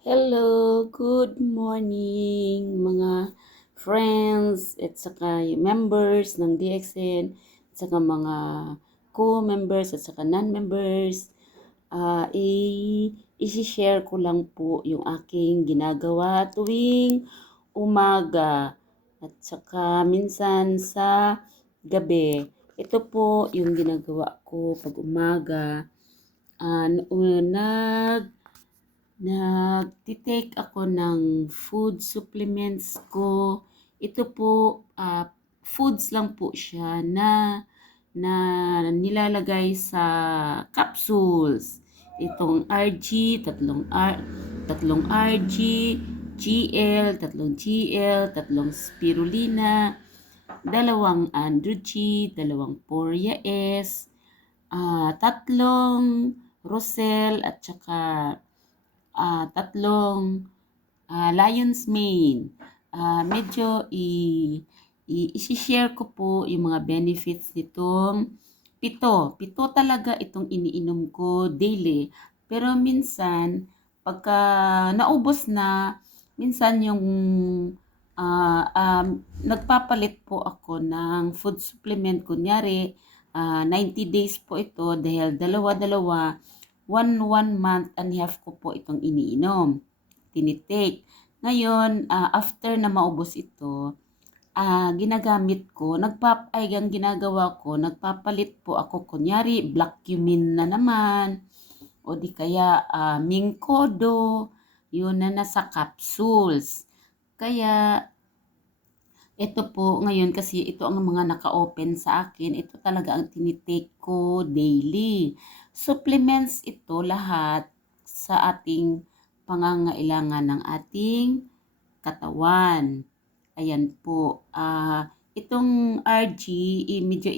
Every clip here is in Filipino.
Hello, good morning mga friends at saka yung members ng DXN at saka mga co-members at saka non-members. I-share ko lang po yung aking ginagawa tuwing umaga at saka minsan sa gabi. Ito po yung ginagawa ko pag umaga. Nagtitake ako ng food supplements ko. Ito po, foods lang po siya na nilalagay sa capsules. Itong RG, tatlong RG, GL, tatlong GL, tatlong spirulina, dalawang Androgy, dalawang Poria S, tatlong Rosel at saka tatlong Lion's Mane. Medyo i-share ko po yung mga benefits nitong pito talaga itong iniinom ko daily. Pero minsan, pagka naubos na, minsan yung nagpapalit po ako ng food supplement. Kunyari, 90 days po ito dahil dalawa-dalawa, one month and a half ko po itong iniinom, tinitake. Ngayon, after na maubos ito, ginagamit ko, ginagawa ko, nagpapalit po ako, kunyari, black cumin na naman, o di kaya mingkodo, yun na nasa capsules. Kaya, ito po ngayon kasi ito ang mga naka-open sa akin. Ito talaga ang tinitake ko daily. Supplements ito lahat sa ating pangangailangan ng ating katawan. Ayan po. Itong RG, medyo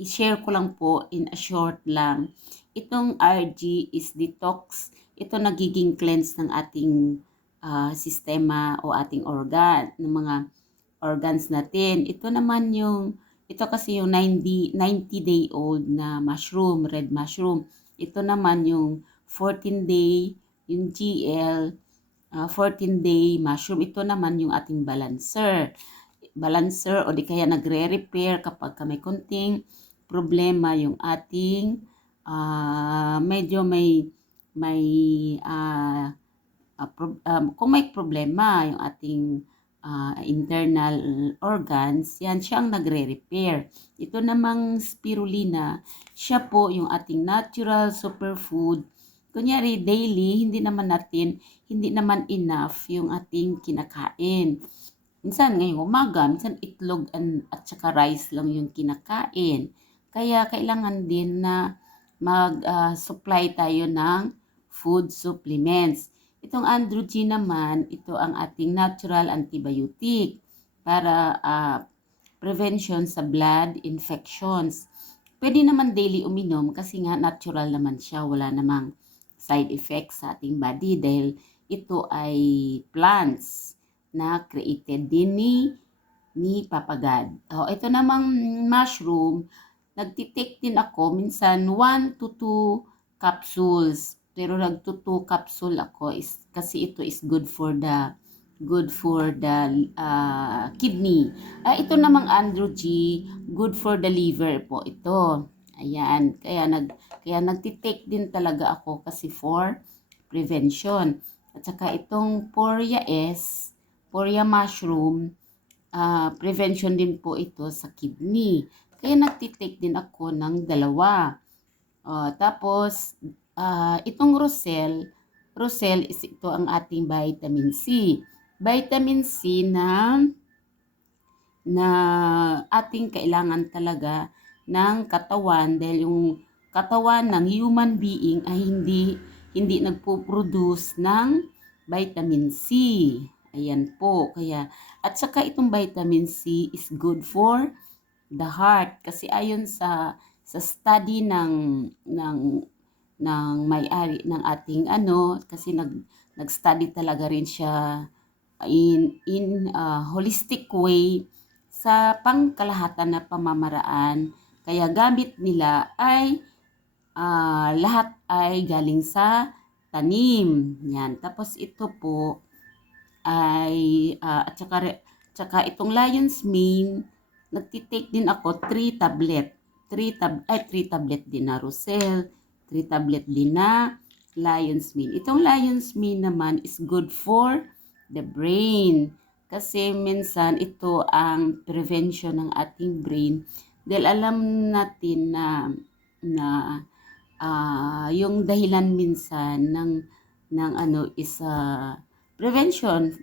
i-share ko lang po in a short lang. Itong RG is detox. Ito nagiging cleanse ng ating sistema o ating ng mga organs natin. Ito kasi yung 90-day-old na mushroom, red mushroom. Ito naman yung 14-day, yung GL, 14-day mushroom. Ito naman yung ating balancer o di kaya nagre-repair kapag may konting problema yung ating medyo may kung may problema yung ating internal organs, yan siyang nagre-repair. Ito namang spirulina, siya po yung ating natural superfood. Kunyari daily, hindi naman enough yung ating kinakain. Minsan ngayong umaga, minsan itlog at saka rice lang yung kinakain. Kaya kailangan din na mag-supply tayo ng food supplements. Itong Androgen naman, ito ang ating natural antibiotic para prevention sa blood infections. Pwede naman daily uminom kasi nga natural naman siya, wala namang side effects sa ating body dahil ito ay plants na created din ni Papa God. Ito namang mushroom, nagtitake din ako minsan 1 to 2 capsules. Pero nagto 2 capsule ako kasi ito is good for the kidney. Ito namang Androgy, good for the liver po ito. Ayan, kaya nagtitake din talaga ako kasi for prevention. At saka itong Poria mushroom, prevention din po ito sa kidney. Kaya nagtitake din ako ng dalawa. Tapos, itong Rosel is ito ang ating vitamin C. Vitamin C na ating kailangan talaga ng katawan dahil yung katawan ng human being ay hindi nagpo-produce ng vitamin C. Ayan po. Kaya at saka itong vitamin C is good for the heart kasi ayon sa study ng may-ari ng ating kasi nag-study talaga rin siya in holistic way sa pangkalahatan na pamamaraan. Kaya gamit nila ay lahat ay galing sa tanim. Yan. Tapos ito po ay at saka itong Lion's Mane, nagtitake din ako 3 tablet. 3 tablet din na Rosel, 3 tablet din na Lion's Mane. Itong Lion's Mane naman is good for the brain. Kasi minsan ito ang prevention ng ating brain dahil alam natin na yung dahilan minsan ng ano is prevention.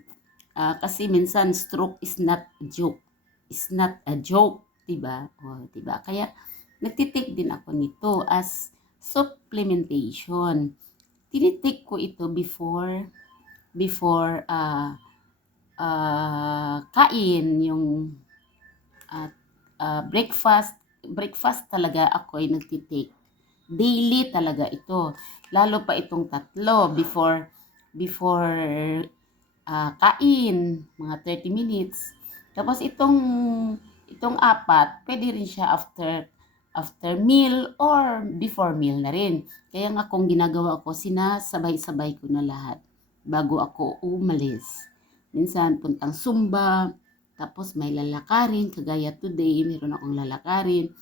Kasi minsan stroke is not a joke. Is not a joke, 'di ba? O, 'di ba? Kaya nagtitake din ako nito as supplementation. Tinitake ko ito before kain yung breakfast talaga ako ay nagtitake. Daily talaga ito. Lalo pa itong tatlo before kain, mga 30 minutes. Tapos itong apat, pwede rin siya after meal or before meal na rin. Kaya nga kung ginagawa ko, sinasabay-sabay ko na lahat bago ako umalis. Minsan puntang Zumba, tapos may lalakarin, kagaya today, meron akong lalakarin.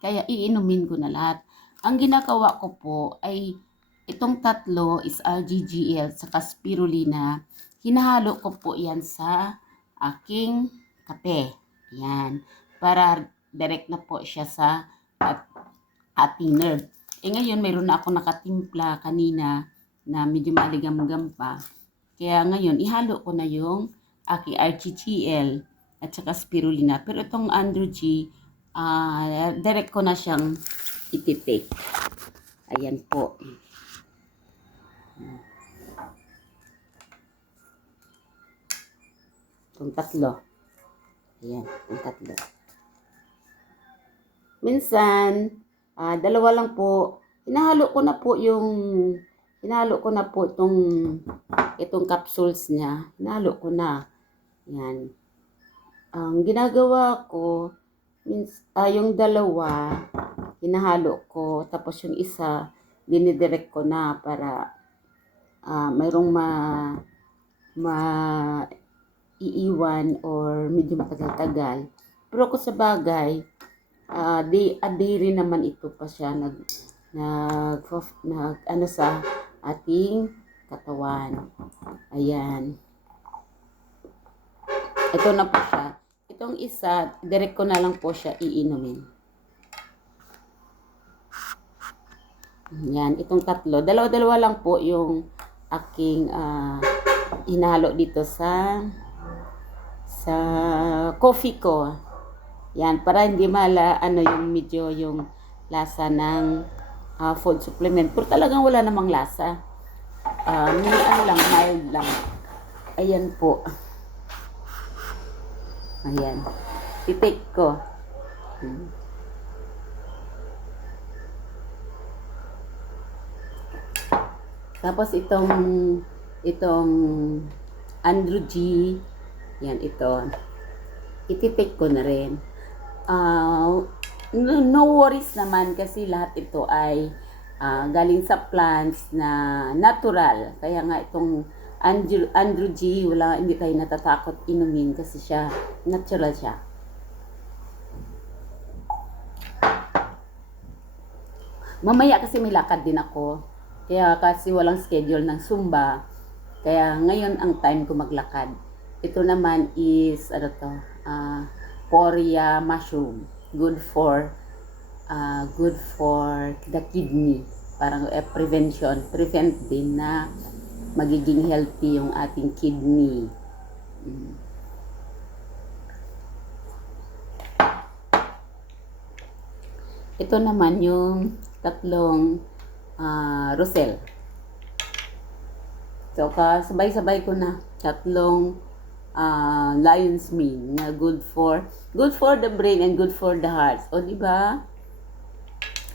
Kaya iinumin ko na lahat. Ang ginagawa ko po ay itong tatlo is RGGL saka spirulina. Hinahalo ko po yan sa aking kape. Yan. Para direct na po siya sa ating nerve. Ngayon, mayroon na ako nakatimpla kanina na medyo maligam-gam pa. Kaya ngayon, ihalo ko na yung aking RGGL at saka spirulina. Pero itong Andrew G, direct ko na siyang ititake. Ayan po. Itong tatlo. Ayan, itong tatlo. Minsan, dalawa lang po. Hinahalo ko na po itong capsules niya. Hinahalo ko na. Yan. Ang ginagawa ko, yung dalawa, hinahalo ko. Tapos yung isa, dinidirect ko na para mayroong iiwan or medyo matagal-tagal. Pero kung sa bagay, day rin naman ito pa siya ano sa ating katawan. Ayan. Ito na po siya. Itong isa, direct ko na lang po siya iinumin. Yan, itong tatlo. Dalawa-dalawa lang po yung aking hinalo dito sa coffee ko. Yan, para hindi yung medyo yung lasa ng food supplement. Pero talagang wala namang lasa. Mild lang. Ayan po. Ayan. Titake ko. Tapos itong Andrew G, yan ito. Ititake ko na rin. No worries naman kasi lahat ito ay galing sa plants na natural. Kaya nga itong Andrew G, hindi tayo natatakot inumin kasi siya, natural siya. Mamaya kasi may lakad din ako. Kaya kasi walang schedule ng Zumba. Kaya ngayon ang time ko maglakad. Ito naman is, Poria mushroom. Good for the kidney. Parang prevent din na magiging healthy yung ating kidney. Ito naman yung tatlong Rosel. So, sabay-sabay ko na tatlong Lion's Mane na good for the brain and good for the heart. O, di ba?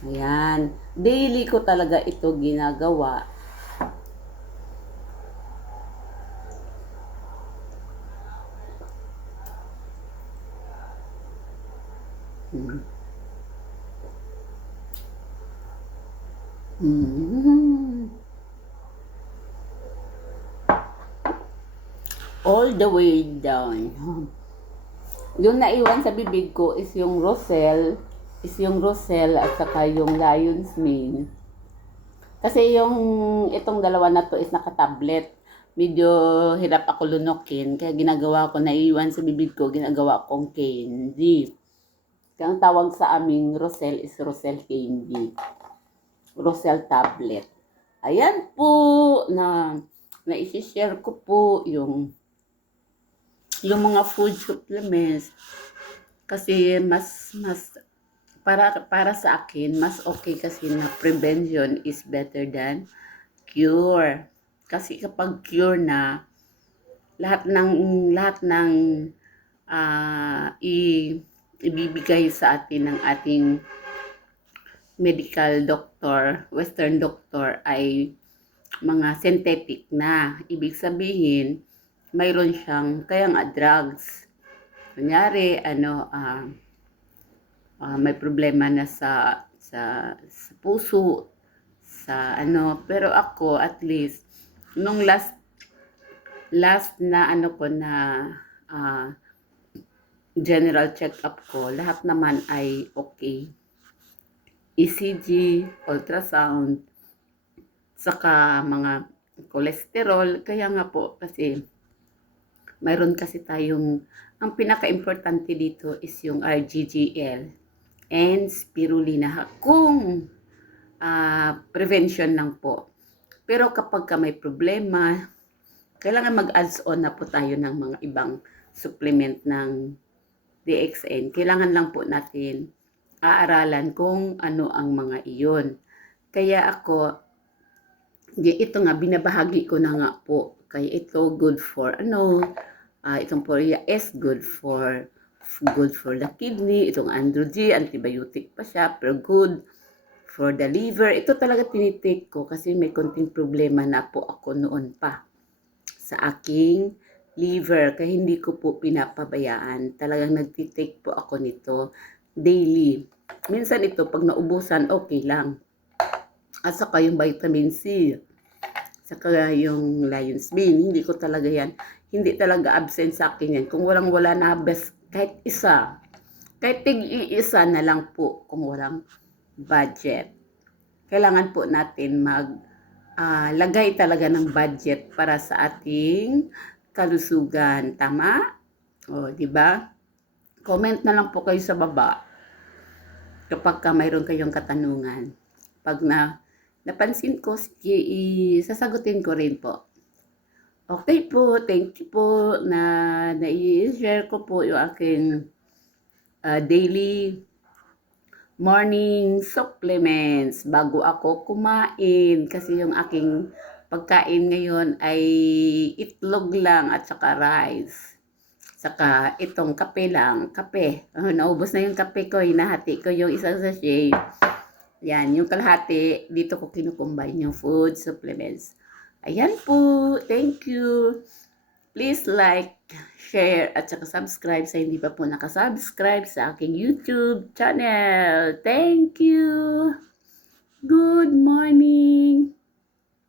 Ayan. Daily ko talaga ito ginagawa. Mm. All the way down. Yung naiwan sa bibig ko is yung Rosel at saka yung Lion's Mane. Kasi yung itong dalawa na to is naka-tablet. Medyo hirap ako lunokin. Kaya ginagawa ko, naiwan sa bibig ko, ginagawa kong candy. Kaya ang tawag sa aming Rosel is Rosel candy. Rosel tablet. Ayan po na isi-share ko po yung mga food supplements kasi mas para sa akin mas okay kasi na prevention is better than cure. Kasi kapag cure na lahat ng ibibigay sa atin ng ating medical doctor, western doctor ay mga synthetic na. Ibig sabihin, mayroon siyang kaya nga drugs. Kunyari, may problema na sa puso, pero ako at least nung last na general check-up ko, lahat naman ay okay. ECG, ultrasound, saka mga cholesterol, kaya nga po kasi mayroon kasi tayong, ang pinaka-importante dito is yung RGGL and spirulina kung prevention lang po. Pero kapag ka may problema, kailangan mag-adds on na po tayo ng mga ibang supplement ng DXN. Kailangan lang po natin aaralan kung ano ang mga iyon. Kaya ako, ito nga, binabahagi ko na nga po. Kaya ito good for itong Poria S good for the kidney. Itong Androgy, antibiotic pa siya, pero good for the liver. Ito talaga tinitake ko kasi may konting problema na po ako noon pa sa aking liver. Kaya hindi ko po pinapabayaan. Talagang nagtitake po ako nito daily. Minsan ito, pag naubusan, okay lang. At saka yung vitamin C. Saka yung Lion's Mane, hindi ko talaga yan. Hindi talaga absent sa akin yan. Kung walang-wala na best, kahit isa. Kahit tig-iisa na lang po kung walang budget. Kailangan po natin lagay talaga ng budget para sa ating kalusugan. Tama? O, di ba? Comment na lang po kayo sa baba kapag mayroon kayong katanungan. Pag napansin ko, sige, sasagutin ko rin po. Okay po, thank you po na i-share ko po yung aking daily morning supplements bago ako kumain. Kasi yung aking pagkain ngayon ay itlog lang at saka rice. Saka itong kape lang. Kape. Naubos na yung kape ko. Hinahati ko yung isang sachet. Yan, yung kalahati, dito ko kinukumbine yung food supplements. Ayan po. Thank you. Please like, share, at saka subscribe sa hindi pa po nakasubscribe sa aking YouTube channel. Thank you. Good morning.